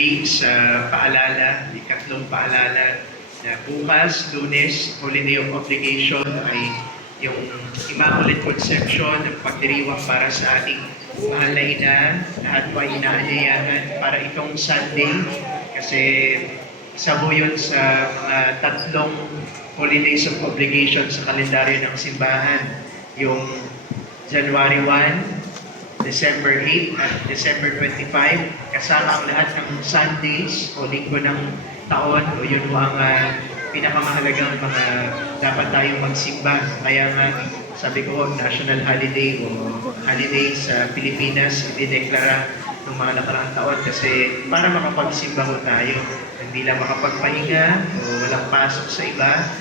muli sa paalala, ikatlong paalala na bukas, Lunes, holiday of obligation ay yung Immaculate Conception, ng pagdiriwang para sa ating mahal na ina. Lahat po ay inaanyayahan para itong Sunday kasi isa po yun sa mga tatlong holidays of obligation sa kalendaryo ng simbahan. Yung January 1, December 8 at December 25, kasama ang lahat ng Sundays o linggo ng taon o yun po ang pinakamahalagang mga dapat tayong magsimba. Kaya nga, sabi ko, national holiday o holiday sa Pilipinas, idineklara ng mga nakaraang taon kasi para makapagsimba ko tayo, hindi lang makapagpahinga o walang pasok sa iba,